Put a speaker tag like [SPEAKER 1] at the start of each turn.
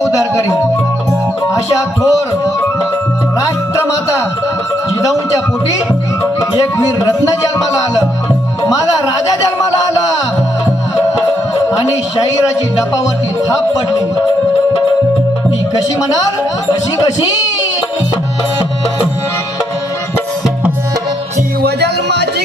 [SPEAKER 1] उद्धार करी. अशा थोर राष्ट्रमाता जिजाऊंच्या पोटी एक वीर रत्न जन्माला आलं. माझा राजा जन्माला आला. आणि शाहिराची डपावरती थाप पडली. ती कशी म्हणाल? कशी कशी? जीव जन्माची